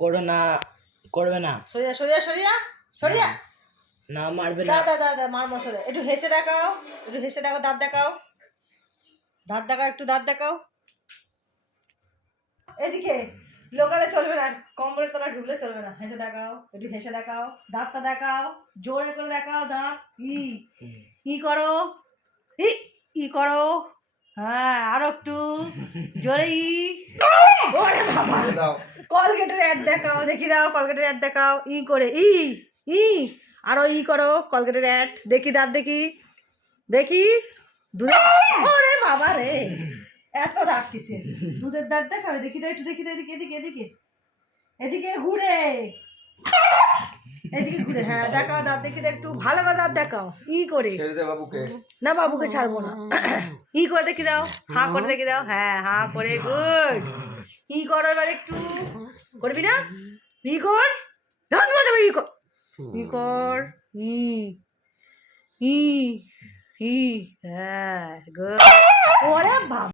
করো না, করবে না। সরিয়া সরিয়া সরিয়া সরিয়া। না মারবে না। দাদা দাদা মার মশলা একটু হেসে দেখাও, একটু হেসে দেখাও, দাঁত দেখাও, দাঁত দেখাও, একটু দাঁত দেখাও। এদিকে লোকালে চলবে না, কম্বলের তলা ঢুকলে চলবে না। হেসে দেখাও, একটু হেসে দেখাও, দাঁতটা দেখাও, জোরে করে দেখাও দাঁত। ই করো, ই ই করো। হ্যাঁ আরো একটু জোরে ই। ওরে বাবা, কলগেটের অ্যাড দেখাও, দেখি দাও কলগেটের অ্যাড দেখাও। ই করে ই ই আরো ই করো কলগেটের অ্যাড, দেখি দাঁত দেখি, দেখি দুধের। ওরে বাবা রে, এত দাঁত কিসের? দুধের দাঁত দেখাও, দেখি দাও একটু, দেখি দাও এদিকে এদিকে এদিকে এদিকে ঘুরে, এদিকে ঘুরে। হ্যাঁ দেখাও দাঁত, দেখি দাও একটু ভালো করে দাঁত দেখাও। ই করে না, বাবুকে ছাড়বো না। ই করে দেখি দাও, হাঁ করে দেখি দাও। হ্যাঁ হাঁ করে, গুড। ই করো এবার একটু, করবি না? ই কর, ধন যাবে। ই কর, ই কর, ই ই ই। হ্যাঁ গুড। ওরে বাবা।